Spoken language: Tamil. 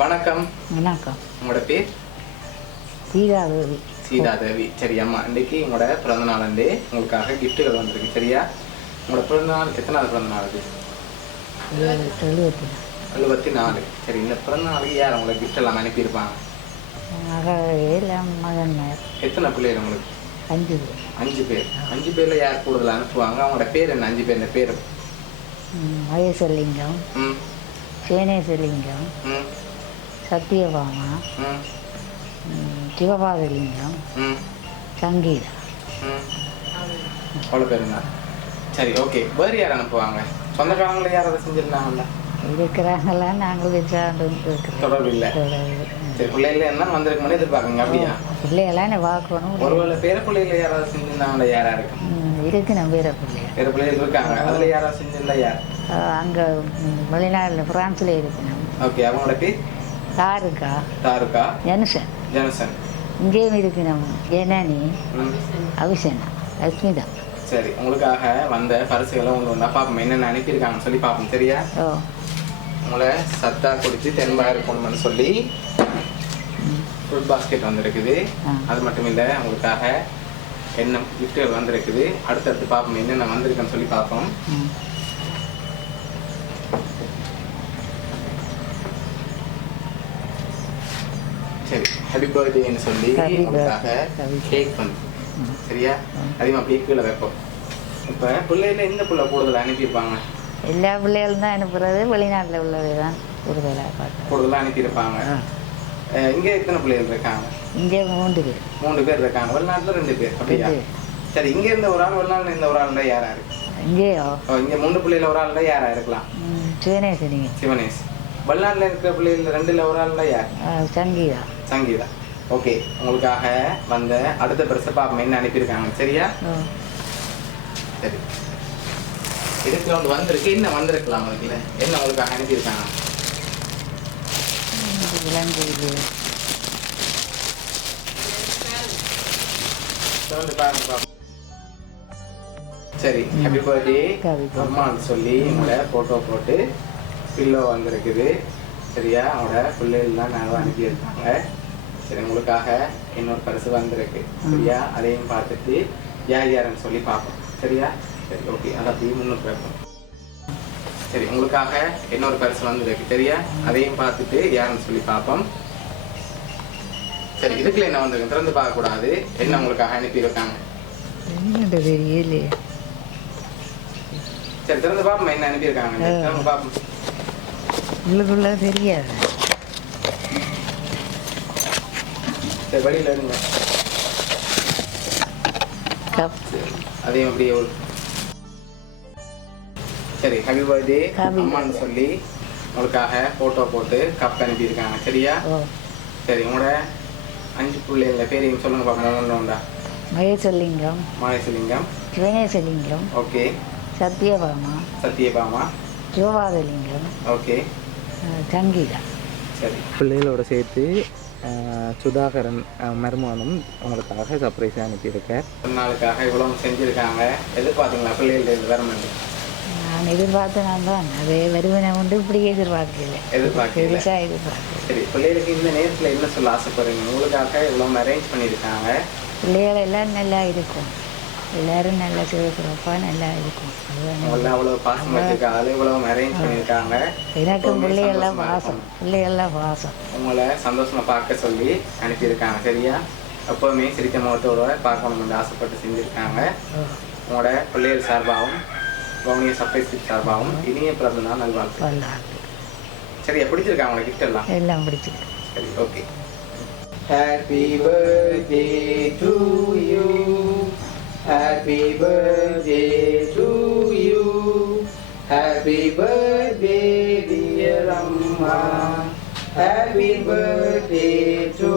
வணக்கம். வணக்கம். உங்களோட பேர்? சீதாதேவி. சீதாதேவி. சரி அம்மா, இன்றைக்கு உங்களோட பிறந்த நாள் அண்டு உங்களுக்காக கிஃப்ட்டுகள் வந்திருக்கு. சரியா? உங்களோட பிறந்த நாள் எத்தனாவது பிறந்த நாள் அது? 74. சரி, இந்த பிறந்த நாளுக்கு யார் உங்களுக்கு கிஃப்ட் எல்லாம் அனுப்பியிருப்பாங்க? மகன். எத்தனை பிள்ளைகள் உங்களுக்கு? 5 பேர். 5 பேர். 5 பேரில் யார் கூடுதல் அனுப்புவாங்க? அவங்களோட பேர் என்ன? 5 பேர் பேர்? மகேசலிங்கம், சேனேசலிங்கம், சத்யபாமா, சிவபாதலிங்கம், சங்கீதா. அவ்வளோ பேருங்க. சரி, ஓகே. வேறு யார் அனுப்புவாங்க? சொந்தக்காரங்களை யாராவது செஞ்சுருந்தாங்களா? இருக்கிறாங்களா? நாங்கள் தொடர்பு இல்லை. சரி, பிள்ளைகள என்ன வந்திருக்குமே எதிர்பார்க்குங்க. அப்படியா? பிள்ளைகளாம் பார்க்கணும். ஒருவேளை பேர பிள்ளைகளை யாராவது செஞ்சிருந்தாங்களா? யாரா இருக்கு? இருக்கு. நம்ம பேர பிள்ளைகள். பேர பிள்ளைகள் இருக்காங்க. அதில் யாராவது செஞ்சிருந்தா யார்? அங்கே வெளிநாட்டில் ஃப்ரான்ஸில் இருக்கணும். ஓகே. அவங்களோட பேர்? தாருக்கா, ஜெனசன். இங்கேயும் இருக்கணும். ஜெனனி, அவிசனா, லட்சுமிதா. சரி, உங்களுக்காக வந்த பரிசுகளை ஒன்று ஒன்றா பார்ப்போம், என்னென்ன அனுப்பியிருக்காங்கன்னு சொல்லி பார்ப்போம். சரியா? உங்களை சத்தா குடிச்சு தென்பாக இருக்கணும்னு சொல்லி ஃப்ரூட் பாஸ்கெட் வந்துருக்குது. அது மட்டும் இல்லை, உங்களுக்காக என்ன கிஃப்ட்டுகள் வந்திருக்குது. அடுத்தடுத்து பார்ப்போம் என்னென்ன வந்திருக்குன்னு சொல்லி பார்ப்போம். சரி, ஹாப்பி பர்த்டேன்னு சொல்லி உங்களுக்காக கேக் வந்து. சரியா? அதையும் அப்படியே கீழே வைப்போம். இப்போ பிள்ளையில எந்த பிள்ளை கூடுதலாக அனுப்பியிருப்பாங்க? எல்லா பிள்ளைகளும் தான் அனுப்புறது. வெளிநாட்டில் உள்ளவை தான் கூடுதலாக அனுப்பியிருப்பாங்க. இங்கே எத்தனை பிள்ளைகள் இருக்காங்க? இங்கே 3 பேர். 3 பேர் இருக்காங்க. வெளிநாட்டில் 2 பேர். அப்படியா? சரி, இங்கே இருந்த ஒரு ஆள், வெளிநாட்டில் இருந்த ஒரு ஆள் யாரா இருக்கு? இங்கேயோ இங்கே 3 பிள்ளைல ஒரு ஆள் யாரா இருக்கலாம்? சிவனேஷ். வெளிநாட்டில் இருக்கிற பிள்ளைகள் 2ல் ஒரு ஆள் யார்? சங்கீதா. ஓகே. உங்களுக்காக வந்த அடுத்த பரிசை பார்ப்போம் என்ன அனுப்பியிருக்காங்க. சரியா? சரி, இதுக்கு ஒன்று வந்திருக்கு. என்ன வந்திருக்கலாம்? அதுக்குல என்ன உங்களுக்காக அனுப்பியிருக்காங்க? சரி, ஹாப்பி பர்த்டே அம்மான்னு சொல்லி உங்களோட ஃபோட்டோ போட்டு பில்லோ வந்திருக்குது. சரியா? அவங்களோட பிள்ளைகள்லாம் நாங்கள் அனுப்பியிருக்காங்க. சரி, உங்களுக்காக இன்னொரு பரிசு வந்திருக்கு. சரியா? அதையும் பார்த்துட்டு யாருன்னு சொல்லி பார்ப்போம். சரியா? சரி, ஓகே. அதை அப்படியே முன்னுக்கு வைப்போம். சரி, உங்களுக்காக இன்னொரு பரிசு வந்திருக்கு. சரியா? அதையும் பார்த்துட்டு யாருன்னு சொல்லி பார்ப்போம். சரி, இதுக்குள்ள என்ன வந்திருக்கு? திறந்து பார்க்கக்கூடாது. என்ன உங்களுக்காக அனுப்பியிருக்காங்க? சரி, திறந்து பார்ப்போம் என்ன அனுப்பியிருக்காங்க. திறந்து பார்ப்போம். தெரியாது. சரி, வழியில் இருங்க. அதையும் அப்படியே. சரி, ஹாப்பி பர்த்டே அம்மான்னு சொல்லி உங்களுக்காக ஃபோட்டோ போட்டு கப் அனுப்பியிருக்காங்க. சரியா? சரி, உங்களோட 5 பிள்ளைங்கள பேரையும் சொல்லுங்க பார்ப்போம். ஒன்று உண்டா? மகேசலிங்கம், சிவனேசலிங்கம், ஓகே, சத்யபாமா, சிவபாதலிங்கம், ஓகே, சங்கீதா. சரி, பிள்ளைகளோட சேர்த்து சுதாகரன் மருமானும் உங்களுக்காக சர்ப்ரைஸாக அனுப்பியிருக்கேன். ஒரு நாளுக்காக இவ்வளோ செஞ்சுருக்காங்க. எதிர்பார்த்தீங்களா பிள்ளைகள் வரணும்? நான் எதிர்பார்த்தேன் தான். அது வருவனை உண்டு. இப்படி எதிர்பார்க்கல. சரி, பிள்ளைகளுக்கு இந்த நேரத்தில் என்ன சொல்ல ஆசைப்படுறீங்க? உங்களுக்காக இவ்வளோ அரேஞ்ச் பண்ணியிருக்காங்க. பிள்ளைகள் எல்லாம் நல்லா இருக்கும். எல்லாரும் நல்லா சிறப்பாக நல்லா இருக்கும். அவ்வளோ பாசம் வச்சிருக்காங்க. இவ்வளோ அரேஞ்ச் பண்ணியிருக்காங்க. எனக்கும் பிள்ளைகள்லாம் பாசம். உங்களை சந்தோஷமா பார்க்க சொல்லி அனுப்பியிருக்காங்க. சரியா? எப்போவுமே சிரிக்க முகத்தோட பார்க்கணும்னு ஆசைப்பட்டு செஞ்சுருக்காங்க. உங்களோட பிள்ளைகள் சார்பாகவும் கவுனிய சர்ப்ரைஸ் சார்பாகவும் இனிய பிறந்த நாள் நல்வாழ்த்து. சரியா? பிடிச்சிருக்காங்க உங்களை கிஃப்ட் எல்லாம் பிடிச்சிருக்கு. சரி, okay. Happy birthday to you. Happy birthday to you. Happy birthday dear Amma. Happy birthday to